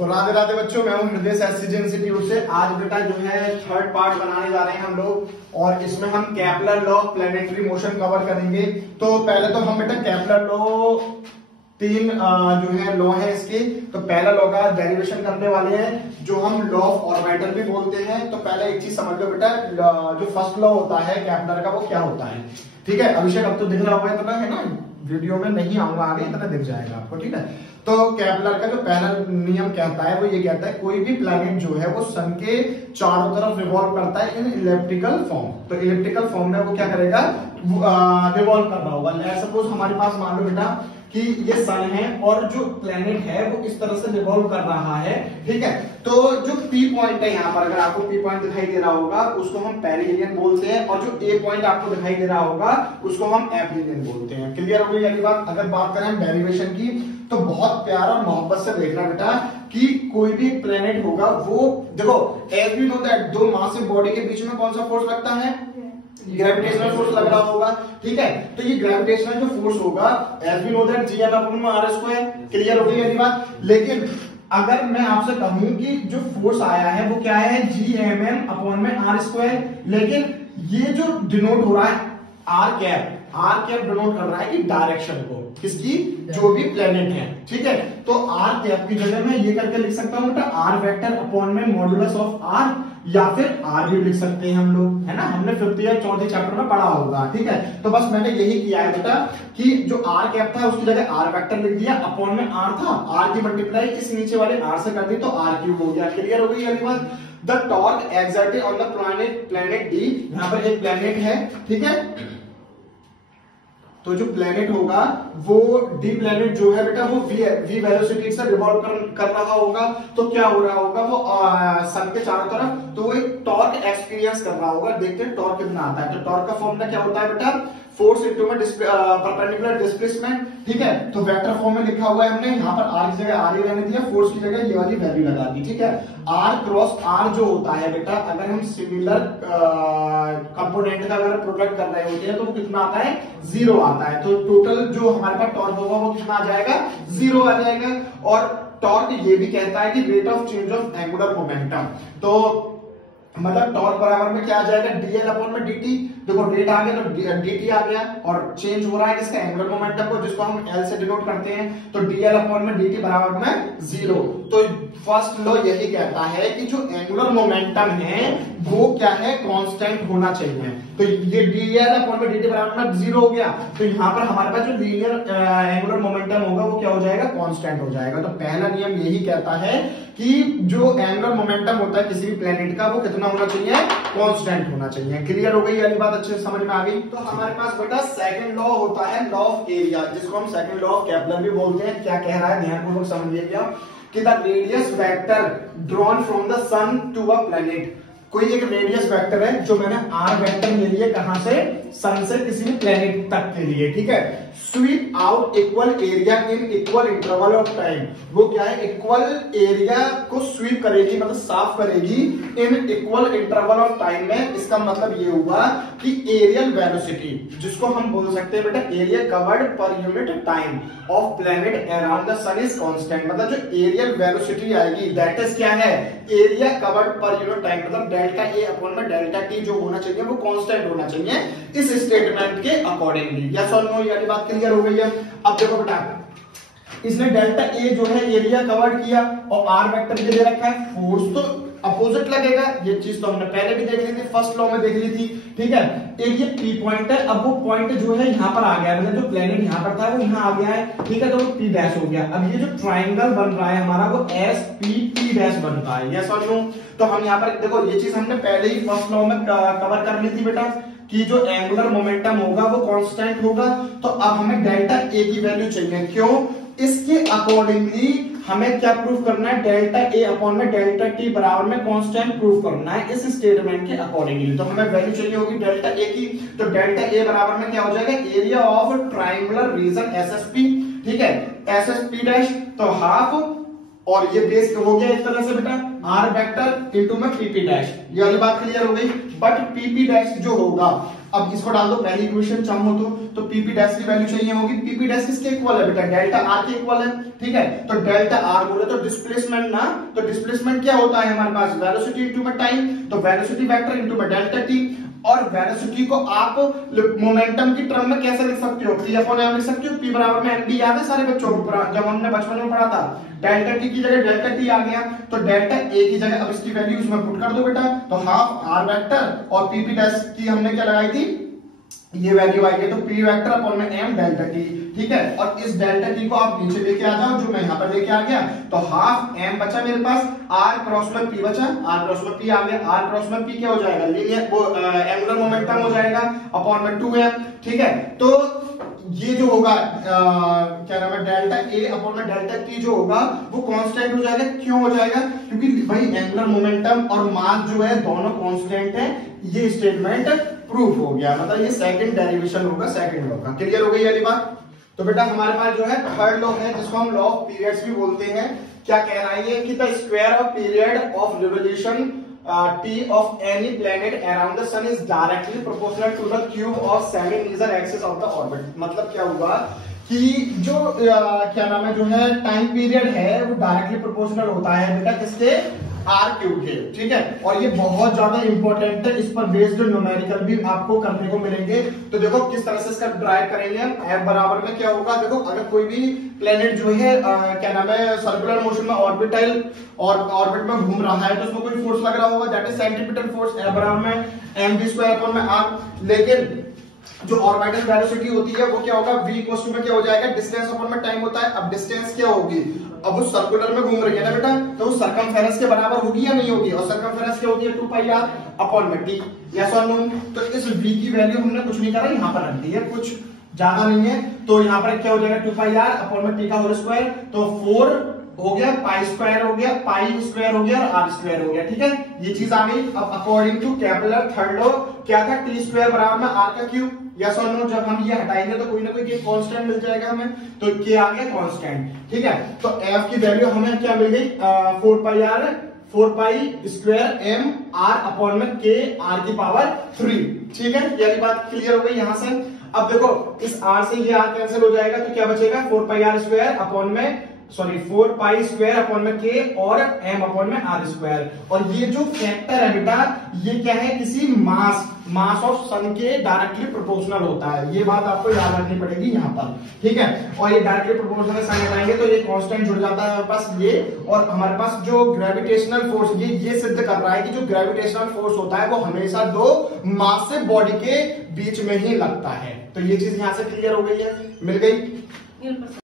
तो राधे राधे बच्चों, मैं हूं हृदय एससीजी इंस्टीट्यूट से। आज बेटा जो है थर्ड पार्ट बनाने जा रहे हैं हम लोग, और इसमें हम Kepler law of planetary motion cover करेंगे। तो पहले तो हम बेटा केपलर लॉ तीन जो है लॉ है इसके। तो पहला लॉ का डेरिवेशन करने वाले हैं, जो हम लॉ ऑफ ऑर्बिटल भी बोलते हैं। तो पहले एक चीज समझ लो बेटा, जो फर्स्ट लॉ होता है केपलर का वो क्या होता है। ठीक है अभिषेक, अब तो दिख रहा होगा इतना, है ना, वीडियो में नहीं आऊंगा आगे, इतना दिख जाएगा आपको। ठीक है, तो केपलर का जो पहला नियम कहता है वो ये कहता है, कोई भी प्लैनेट जो है वो सन के चारों तरफ रिवॉल्व करता है इन इलिप्टिकल फॉर्म। तो इलिप्टिकल फॉर्म में वो क्या करेगा, रिवॉल्व कर रहा होगा। लेट्स सपोज हमारे पास मान लो बेटा कि ये सन है और जो प्लैनेट है वो इस तरह से रिवॉल्व कर रहा है। ठीक है, तो जो पी पॉइंट है यहाँ पर, अगर आपको पी पॉइंट दिखाई दे रहा होगा उसको हम पेरिहेलियन बोलते हैं, और जो ए पॉइंट आपको दिखाई दे रहा होगा उसको हम एपीरियन बोलते हैं। क्लियर हो गई वाली बात। अगर बात करें डेरिवेशन की तो बहुत प्यार और मोहब्बत से देखना बेटा कि कोई भी प्लैनेट होगा वो देखो, एज वी नो दैट दो मासिव बॉडी के बीच में कौन सा फोर्स लगता है, ग्रेविटेशनल फोर्स लग रहा होगा। ठीक है, तो ये ग्रेविटेशनल जो फोर्स होगा as we know that G/r²। Clear हो गई वाली बात। लेकिन अगर मैं आपसे कहूं कि जो फोर्स आया है वो क्या है, Gmm/r², लेकिन ये जो डिनोट हो रहा है आर कैप डिनोट कर रहा है कि डायरेक्शन को, किसकी, जो भी प्लेनेट है। ठीक है, तो आर कैप की जगह मैं ये करके लिख सकता हूं बेटा आर वेक्टर अपॉन में मॉडुलस ऑफ आर, या फिर आर भी लिख सकते हैं हम लोग, है ना, हमने 5th या 4th चैप्टर में पढ़ा होगा। ठीक है, तो बस मैंने यही किया है बेटा कि जो आर कैप था उसकी जगह आर वेक्टर लिख दिया, अपॉन में आर था, आर की मल्टीप्लाई इस नीचे वाले आर से कर दी तो आर क्यूब हो गया। क्लियर हो गई अगली बात। The torque exerted on the planet D, यहां पर एक प्लैनेट है। ठीक है, तो जो प्लैनेट होगा वो डी प्लैनेट जो है बेटा वो वी वेलोसिटी से रिवॉल्व कर रहा होगा। तो क्या हो रहा होगा, वो सन के चारों तरफ, तो वो एक टॉर्क एक्सपीरियंस कर रहा होगा। देखते हैं टॉर्क कितना आता है। तो टॉर्क का फॉर्मूला क्या होता है बेटा, फोर्स इनटू में परपेंडिकुलर डिस्प्लेसमेंट। ठीक है, तो वेक्टर फॉर्म में लिखा हुआ है हमने, यहाँ पर आर की जगह आर ही रहने दिया, फोर्स की जगह ये वाली वैल्यू लगा दी। ठीक है, आर क्रॉस आर जो होता है बेटा, अगर हम सिमिलर कंपोनेंट का अगर प्रोडक्ट कर रहे होते हैं तो वो कितना आता है, 0 आता है। तो टोटल जो हमारे पास टॉर्क होगा वो कितना आ जाएगा, 0 आ जाएगा। और टॉर्क ये भी कहता है कि rate of change of angular momentum, तो मतलब टॉर्क बराबर में क्या आ जाएगा, डीएल अपॉन में डीटी। देखो रेट आ गया तो डीटी आ गया, और चेंज हो रहा है किसका, एंगुलर मोमेंटम को, जिसको हम एल से डिनोट करते हैं। तो डीएल अपॉन में डीटी बराबर में 0। तो फर्स्ट लॉ यही कहता है कि जो एंगुलर मोमेंटम है वो क्या है, कांस्टेंट होना चाहिए। तो ये डीएल अपॉन में डीटी बराबर में 0 हो गया, तो यहाँ पर हमारे पास जो लीनियर एंगुलर मोमेंटम होगा वो क्या हो जाएगा, कांस्टेंट हो जाएगा। तो पहला नियम यही कहता है कि जो एंगुलर मोमेंटम होता है किसी भी प्लैनेट का वो कितना होना चाहिए, कांस्टेंट होना चाहिए। क्लियर हो गई वाली बात, अच्छे से समझ में आ गई। तो हमारे पास बेटा सेकंड लॉ होता है लॉ ऑफ एरिया, जिसको हम सेकंड लॉ ऑफ केपलर भी बोलते हैं। क्या कह रहा है, ध्यानपूर्वक समझिएगा कि the radius vector drawn from the sun to a planet, कोई एक रेडियस वेक्टर है जो मैंने आर वेक्टर ले लिया, कहां से, सन से किसी भी प्लैनेट तक के लिए। ठीक है, SVEEP out equal area in equal interval of time, वो क्या है, इक्वल एरिया को स्वीप करेगी, मतलब साफ करेगी in equal interval of time में। इसका मतलब ये हुआ कि एरियल वेलोसिटी, जिसको हम बोल सकते हैं बेटा area covered per unit time of planet around the sun is constant. मतलब जो एरियल वेलोसिटी आएगी दैट इज क्या है, area covered per unit time, मतलब डेल्टा ए अपॉन में डेल्टा टी जो होना चाहिए वो कांस्टेंट होना चाहिए इस स्टेटमेंट के अकॉर्डिंगली। यस और नो, ये बात क्लियर हो गई है। अब देखो बेटा, इसने डेल्टा ए जो है एरिया कवर्ड किया और आर वेक्टर के दे रखा है फोर्स, तो अपोजिट लगेगा। ये चीज तो हमने पहले भी देख ली थी, फर्स्ट लॉ में देख ली थी। ठीक है, एक ये पी पॉइंट है, अब वो पॉइंट जो है यहाँ पर आ गया, मतलब जो प्लैनेट यहाँ पर था वो यहाँ आ गया है। ठीक है, तो वो पी डैश हो गया। अब ये जो ट्राइंगल बन रहा है हमारा वो एस पी पी डैश बन रहा है। यस और नो, तो हम यहाँ पर देखो ये चीज हमने पहले ही फर्स्ट लॉ में कवर कर ली थी बेटा कि जो एंगुलर मोमेंटम होगा वो कांस्टेंट होगा। तो अब हमें डेल्टा ए की वैल्यू चाहिए, क्यों, इसके अकॉर्डिंगली हमें क्या प्रूफ करना है, डेल्टा ए अपॉन में डेल्टा टी बराबर में कांस्टेंट प्रूफ करना है इस स्टेटमेंट के अकॉर्डिंगली। तो हमें वैल्यू चाहिए होगी डेल्टा ए की, तो डेल्टा ए बराबर में क्या हो जाएगा, area of triangular region SSP. ठीक है, एसएसपी डैश तो हाफ, और ये बेस हो गया इस तरह से बेटा आर वेक्टर इनटू में पीपी डैश, ये वाली बात क्लियर हो गई। बट पीपी डैश जो होगा अब इसको डाल दो, पहली इक्वेशन सम हो तो पीपी डैश की वैल्यू चाहिए होगी। पीपी डैश किसके इक्वल है बेटा, डेल्टा आर के इक्वल है, ठीक है। तो डेल्टा आर बोले तो डिस्प्लेसमेंट ना, तो डिस्प्लेसमेंट क्या होता है हमारे पास, वेलोसिटी इनटू में टाइम, तो वेलोसिटी वेक्टर इनटू में डेल्टा टी। और वेलोसिटी को आप मोमेंटम की टर्म में कैसे लिख सकते हो, पी अपॉन एम लिख सकते हो, पी बराबर में एम डी, याद है सारे बच्चों को जब हमने बचपन में पढ़ा था। डेल्टा टी की जगह डेल्टा टी आ गया, तो डेल्टा ए की जगह अब इसकी वैल्यू इसमें पुट कर दो बेटा, तो हाफ आर वेक्टर और पीपी डैश की हमने क्या लगाई थी, ये वैल्यू आई है, तो पी वेक्टर अपॉन में एम डेल्टा टी, ठीक है। और इस डेल्टा टी को आप नीचे लेके आ जाओ, जो मैं यहाँ पर लेके आ गया, तो हाफ एम बचा मेरे पास, आर क्रॉस में पी बचा, आर क्रॉस में पी आ गया, आर क्रॉस में पी क्या हो जाएगा, लीनियर वो एंगुलर मोमेंटम हो जाएगा अपॉन में 2m, ठीक है। तो ये जो होगा क्या नाम है, डेल्टा ए अपॉन में डेल्टा टी जो होगा वो कांस्टेंट हो जाएगा। क्यों हो जाएगा, क्योंकि भाई एंगुलर मोमेंटम और मास जो है दोनों कांस्टेंट है, ये स्टेटमेंट प्रूफ हो गया, मतलब ये सेकंड डेरिवेशन होगा सेकंड लॉ का। क्लियर हो गई वाली बात। तो बेटा हमारे पास जो है थर्ड लॉ है, जिसको हम लॉ ऑफ पीरियड्स भी बोलते हैं। क्या कह रहा है कि the square of period of revolution t of any planet around the sun is directly proportional to the cube of semi-major axis of the orbit। मतलब क्या हुआ कि जो क्या नाम है, जो है टाइम पीरियड है वो डायरेक्टली प्रोपोर्शनल होता है बेटा किसके, आर क्यूब के, ठीक है। और ये बहुत ज्यादा इंपॉर्टेंट है, इस पर बेस्ड न्यूमेरिकल भी आपको करने को मिलेंगे। तो देखो किस तरह से इसका ड्राइव करेंगे हम, एफ बराबर में क्या होगा, देखो अगर कोई भी प्लेनेट जो है क्या नाम है सर्कुलर मोशन में ऑर्बिटल और ऑर्बिट में घूम रहा है, तो उसमें कोई फोर्स लग रहा होगा, that is centripetal force, F बराबर में एम वी स्क्वायर अपॉन में आर। लेकिन जो ऑर्बिटल वेलोसिटी होती है वो क्या होगा, v इक्वल्स टू में क्या हो जाएगा, डिस्टेंस अपॉन में टाइम होता है। अब डिस्टेंस क्या होगी, अब वो सर्कुलर में घूम रही है ना बेटा, तो वो सरकमफेरेंस के बराबर होगी या नहीं होगी, और सरकमफेरेंस क्या होती है 2 पाई आर अपॉन में टी, यस और नो। तो इस v की वैल्यू हमने कुछ नहीं करा, यहाँ पर रख दी है, कुछ ज्यादा नहीं है। तो यहाँ पर क्या हो जाएगा 2 पाई आर अपॉन में टी का होल स्क्वायर, तो 4 हो गया, पाई स्क्वायर हो गया, पाई स्क्वायर हो गया और आर स्क्वायर हो गया, ठीक है। ये चीज आ गई। अब according to Kepler third law क्या था, टी स्क्वायर बराबर में आर का क्यूब, यस और नो। जब हम ये हटाएंगे तो कोई ना कोई कांस्टेंट मिल जाएगा हमें, तो के आ गया कांस्टेंट, ठीक है। तो एफ की वैल्यू हमें क्या मिल गई, 4 pi square M R upon में के आर की पावर 3, ठीक है। ये बात क्लियर हो गई यहाँ से। अब देखो इस आर से ये आर कैंसिल हो जाएगा, तो क्या बचेगा 4 पाई आर स्क्वायर अपॉन में 4 पाई स्क्वायर अपॉन में के और एम अपॉन में आर स्क्वायर। और ये जो फैक्टर है बेटा ये क्या है, किसी मास ऑफ सन के डायरेक्टली प्रोपोर्शनल होता है, ये बात आपको याद रखनी पड़ेगी यहाँ पर, ठीक है। और ये डायरेक्टली प्रोपोर्शनल साइन हटाएंगे तो ये कांस्टेंट जुड़ जाता है हमारे पास ये, और हमारे पास जो ग्रेविटेशनल फोर्स ये सिद्ध कर रहा है कि जो ग्रेविटेशनल फोर्स होता है वो हमेशा दो मास से बॉडी के बीच में ही लगता है। तो ये चीज यहाँ से क्लियर हो गई है, मिल गई।